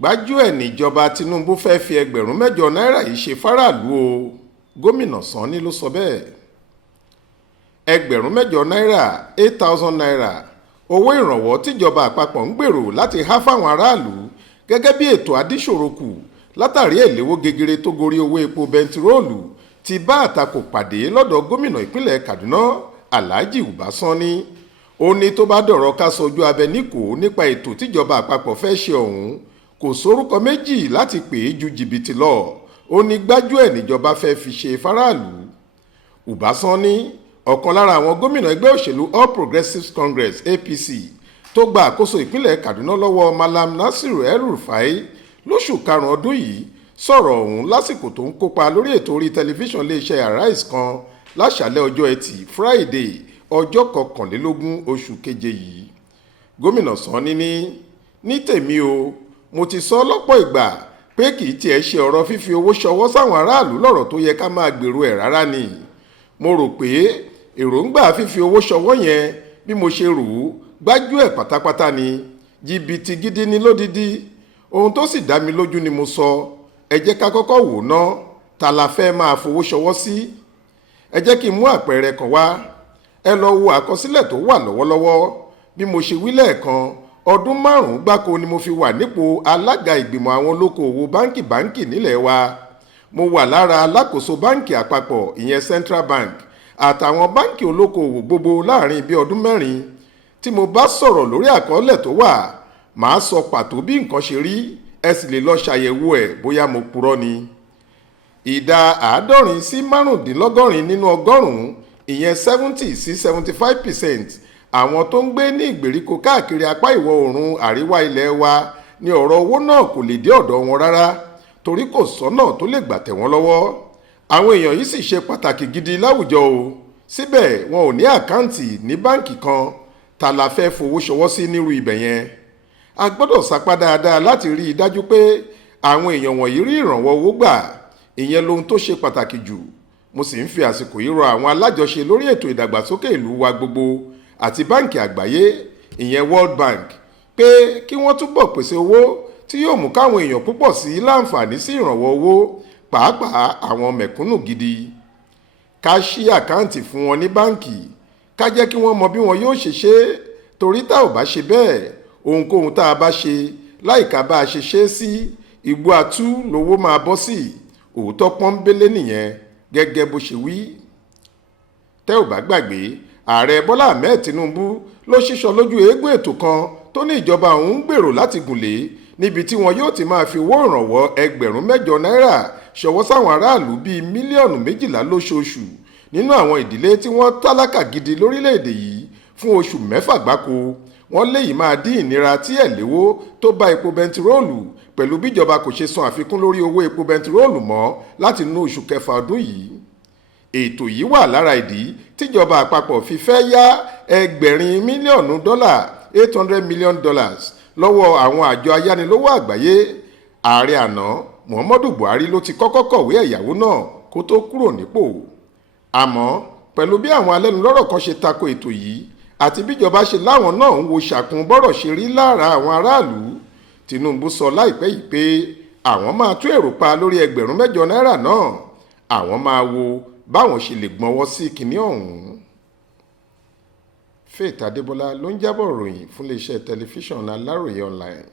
Gbaju-Ẹ níjọba Tinubu fẹ́ fi ẹgbẹ̀rún mẹ́jọ náírà yìí ṣe Faraalu o, gómìnà Sani ló sọ bẹ́ẹ̀. Ẹgbẹ̀rún mẹ́jọ náírà 8,000 naira owó ìrànwọ́ tíjọba àpapọ̀ ń gbèrò láti há fáwọn aráàlú gẹ́gẹ́ bí ètò adíṣòro kù látàrí èléwó gegere tó gorí owó epo bẹntiróòlù ti bá àtakò pàdé lọ́dọ̀ gómìnà ìpínlẹ̀ Kaduna Alhaji Uba Sani. Ó ní tó bá dọ̀rọ̀ ká sọ ojú abẹ níkò nípa ètò tíjọba àpapọ̀ fẹ́ ṣe ọ̀hún kò sórúkọ méjì láti pè é ju jìbìtì lọ. Ó ní Gbaju-Ẹ níjọba fẹ́ fi ṣe Faraalu. Uba Sani, ọ̀kan lára àwọn gómìnà ẹgbẹ́ òṣèlú All Progressives Congress APC tó gba àkóso ìpínlẹ̀ Kaduna lọ́wọ́ Malam Nasiru El-Rufai lóṣù karùn-ún ọdún yìí, sọ̀rọ̀ ọ̀hún lásìkò tó ń kópa lórí ètò orí tẹlifíṣàn iléeṣẹ́ Arise kan láṣàlẹ̀ ọjọ́ Ẹtì Friday ọjọ́ 21 oṣù keje yìí. Gómìnà Sani ní tèmi o, mo ti sọ lọ́pọ̀ ìgbà pé kì í tiẹ̀ ṣe ọ̀rọ̀ fífi owó ṣọwọ́ sáwọn aráàlú lọ́rọ̀ tó yẹ ká máa gbèrò ẹ̀ rárá ni. Mo rò pé èròǹgbà fífi owó ṣọwọ́ yẹn bí mo ṣe rò ó Gbaju-Ẹ pátápátá ni, jìbìtì gidi ni lódìdí. Ohun tó sì dá mi lójú ni mo sọ. Ẹ jẹ́ ká kọ́kọ́ wò ná, ta la fẹ́ máa fowó ṣọwọ́ sí. Ẹ jẹ́ kí n mú àpẹẹrẹ kan wá. Ẹ lọ wo àkọsílẹ̀ tó wà lọ́wọ́lọ́wọ́. Bí mo ṣe wí lẹ́ẹ̀kan, ọdún 5 gbáko ni mo fi wà nípò alága ìgbìmọ̀ àwọn olókoòwò báǹkì nílẹ̀ wa. Mo wà lára alákòóso báǹkì àpapọ̀ ìyẹn Central Bank àtàwọn báǹkì olókoòwò gbogbo láàrin bí ọdún 4. Tí mo bá sọ̀rọ̀ lórí àkọọ́lẹ̀ tó wà, màá sọ pàtó bí nǹkan ṣe rí, ẹ sì lè lọ ṣàyẹ̀wò ẹ̀ bóyá mo purọ́ ni. Ìdá 70 sí 95 nínú ọgọ́rùn-ún ìyẹn 70 sí 75% àwọn tó ń gbé ní ìgbèríko káàkiri apá ìwọ̀ oòrùn àríwá ilẹ̀ wa ní ọ̀rọ̀ owó náà kò lè dé ọ̀dọ̀ wọn rárá torí kò sọ́nà tó lè gbà tẹ̀ wọ́n lọ́wọ́. Àwọn èèyàn yìí sì ṣe pàtàkì gidi láwùjọ o, síbẹ̀ wọn ò ní àkáǹtì ní báǹkì kan. Ta la fẹ́ fowó ṣọwọ́ sí nírú ibẹ̀ yẹn? A gbọ́dọ̀ sapá dáadáa láti rí i dájú pé àwọn èèyàn wọ̀nyí rí ìrànwọ́ owó gbà. Ìyẹn lohun tó ṣe pàtàkì jù. Mo sì ń fi àsìkò yìí rọ àwọn alájọṣe lórí ètò ìdàgbàsókè ìlú wa gbogbo àti báǹkì àgbáyé ìyẹn World Bank pé kí wọ́n túbọ̀ pèsè owó tí yóò mú káwọn èèyàn púpọ̀ sí láǹfààní sí ìrànwọ́ owó, pàápàá àwọn mẹ̀kúnnù gidi. Ká ṣí àkáǹtì fún wọn ní báǹkì, ká jẹ́ kí wọ́n mọ bí wọn yóò ṣe ṣe é, torí tá ò bá ṣe bẹ́ẹ̀ ohunkóhun tá a bá ṣe láìka bá a ṣe ṣe é sí igbó atú lówó máa bọ́ sí. Òótọ́ pọ́nbélé nìyẹn gẹ́gẹ́ bó ṣe wí. Tẹ́ ò bá gbàgbé, ààrẹ Bọ́lá Ahmed Tinubu ló ṣíṣọ lójú eégún ètò kan tó ní ìjọba òun ń gbèrò láti gùnlé níbi tí wọn yóò ti máa fi owó ìrànwọ́ ẹgbẹ̀rún mẹ́jọ náírà ṣọwọ́ sáwọn aráàlú bíi mílíọ̀nù 12 lóṣooṣù nínú àwọn ìdílé tí wọ́n tálákà gidi lórílẹ̀‐èdè yìí fún oṣù 6 gbáko. Wọ́n léyìí máa dín ìnira tí ẹ̀léwó tó bá epo bẹntiróòlù pẹ̀lú bíjọba kò ṣe san àfikún lórí owó epo bẹntiróòlù mọ́ láti inú oṣù kẹfà ọdún yìí. Ètò yìí wà lára ìdí tíjọba àpapọ̀ fi fẹ́ yá ẹgbẹ̀rin mílíọ̀nù dọ́là $800 million lọ́wọ́ àwọn àjọ ayánilówó àgbáyé. Ààrẹ àná Muhammadu Buhari ló ti kọ́kọ́ kọ̀wé ẹ̀yáwó náà kó tó kúrò nípò. Àmọ́ pẹ̀lú bí àwọn alẹ́nulọ́rọ̀ kan ṣe tako ètò yìí àti bíjọba ṣe láwọn náà ń wo ṣàkun bọ́rọ̀ ṣe rí lára àwọn aráàlú, Tinubu sọ láìpẹ́ yìí pé àwọn máa tú èrò pa lórí ẹgbẹ̀rún mẹ́jọ náírà náà. Àwọn máa wo báwọn ṣe lè gbọ́nwọ́ sí kinní ọ̀hún. Faith Adébọlá ló ń jábọ̀ ròyìn fún iléeṣẹ́ tẹlifíṣàn Aláròye online.